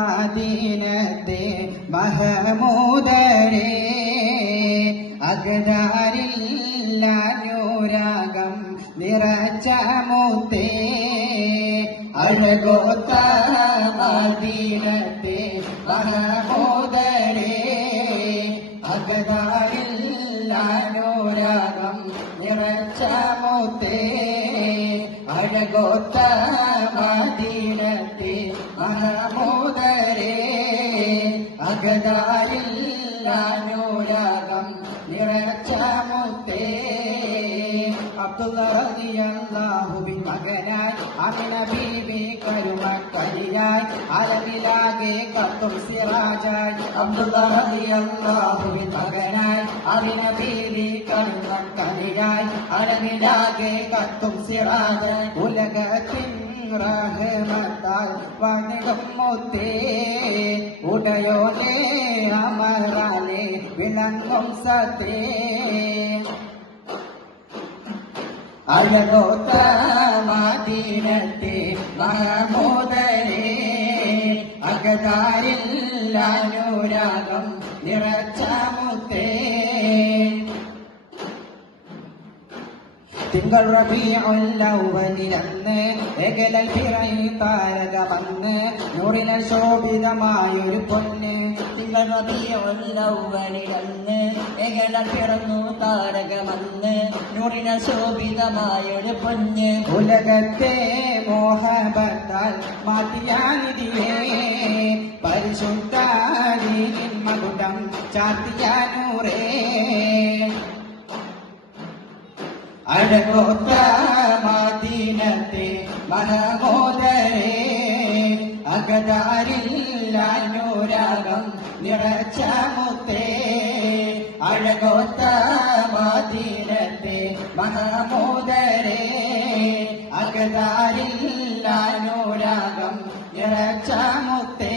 മദീനത്തെ മഹമൂദരേ അകതാരില്ല അനുരാഗം നിറച്ച മുത്തേ അഴകോത്ത മദീനത്തെ മഹമൂദരേ അകതാരില്ല അനുരാഗം നിറച്ച മുത്തേ അഴകോത്ത മദീനത്തെ മഹമൂദരേ അകതാരില്ല അനുരാഗം നിറച്ച മുത്തേ അബ്ദുള്ള റളിയല്ലാഹുവിൻ മകനായി അമിന ബീവി കരുമക്കളിയായി അലവിലാകെ കത്തും സിറാജായി അബ്ദുള്ള റളിയല്ലാഹുവിൻ മകനായി അമിന ബീവി കരുമക്കളിയായി അലവിലാകെ കത്തും സിറാജായി ഉലകത്തിൻ റഹ്മത്താൽ വണങ്ങും മുത്തേ ഉടയോനെ അമറാലെ വിളങ്ങും സത്തേ അഴകോത്ത മദീനത്തെ മഹമൂദരേ അകതാരില്ല അനുരാഗം നിറച്ച മുത്തേ തിങ്കൾ റബീഉൽ അവ്വലിലന്ന് ഏകലൽ പിറൈ താരകമന്ന് നൂറിനാൽ ശോഭിതമായൊരു പൊന്ന് തിങ്കൾ റബീഉൽ അവ്വലിലന്ന് ഏകലൽ പിറന്നു താരകമന്ന് നൂറിനാൽ ശോഭിതമായൊരു പൊന്ന് ഉലകത്തെ മോഹബത്താൽ മാറ്റിയാനിതിലേ പരിശുദ്ധ മകുടം ചാർത്തിയ നൂറേ അഴകോത്ത മദീനത്തെ മഹമൂദരേ അകതാരില്ല അനുരാഗം നിറച്ച മുത്തേ അഴകോത്ത മദീനത്തെ മഹമൂദരേ അകതാരില്ല അനുരാഗം നിറച്ച മുത്തേ